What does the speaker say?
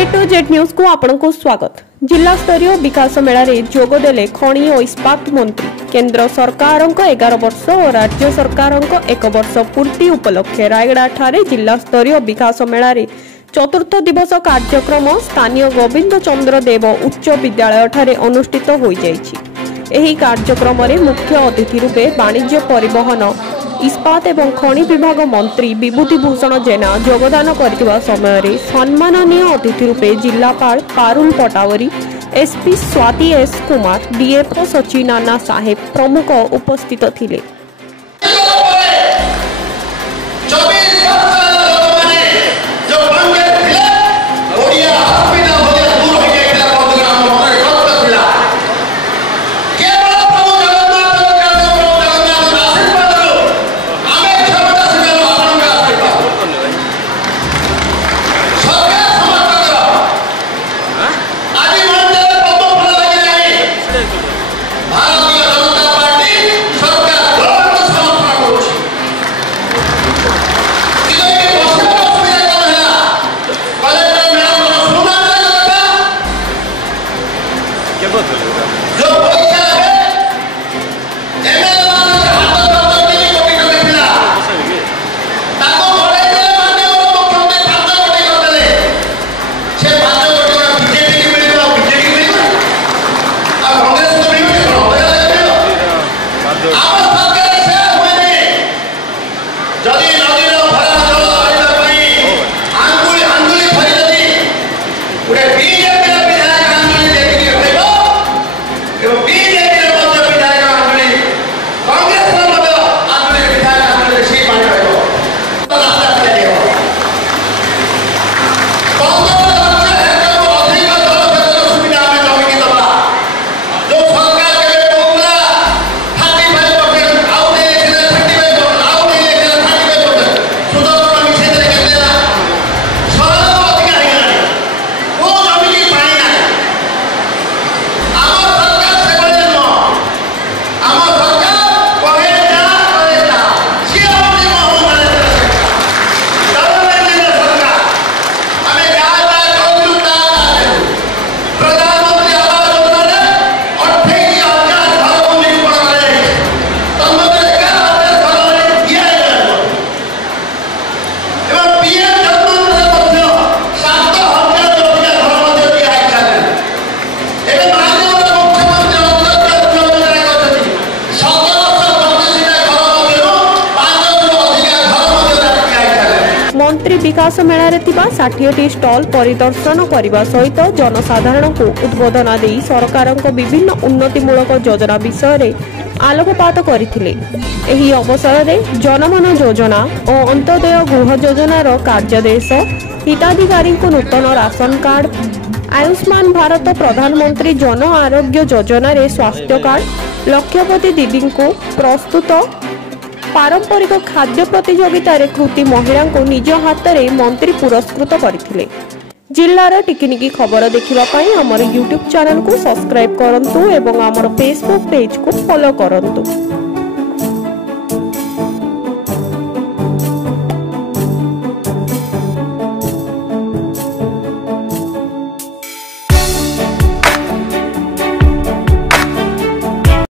A to Z news को आपनको स्वागत। जिला स्तरीय विकास मेला रे जोगदेले खनि और इस्पात मंत्री केंद्र सरकार 11 वर्ष और राज्य सरकार 1 वर्ष पूर्ति उपलक्षे रायगड़ा ठारे जिला स्तरीय विकास मेला रे चतुर्थ दिवस कार्यक्रम स्थानीय गोविंद चंद्र देव उच्च विद्यालय ठारे अनुष्ठित हो जाइछि। एही कार्यक्रम रे मुख्य अतिथि रूपे वाणिज्य परिवहन इस्पात एवं खनि विभाग मंत्री विभूति भूषण जेना योगदान करथिबा समय रे सम्माननीय अतिथि रूपे जिलापाल Parul Patawari, SP Swati S Kumar, DFO Sachin Nana Saheb प्रमुख उपस्थित थिले। मंत्री विकास मेला रे 60टी स्टॉल परिदर्शन करने सहित जनसाधारण को उद्बोधन दे सरकार विभिन्न उन्नतिमूलक योजना विषय रे आलोकपात करथिले। एही अवसर रे जनमन योजना और अंत्योदय गृह योजनार कार्यादेश, हिताधिकारी को नूतन राशन कार्ड, आयुष्मान भारत प्रधानमंत्री जन आरोग्य योजना रे स्वास्थ्य कार्ड, लक्षपति दीदी को प्रस्तुत पारंपरिक खाद्य प्रतियोगिता रे कृति महिला को निज हाथ में मंत्री पुरस्कृत करथिले। जिल्लार टिकिनिकी खबर देखिबा पई हमर YouTube चैनल को सब्सक्राइब करंतु एवं हमर Facebook पेज को फॉलो करंतु।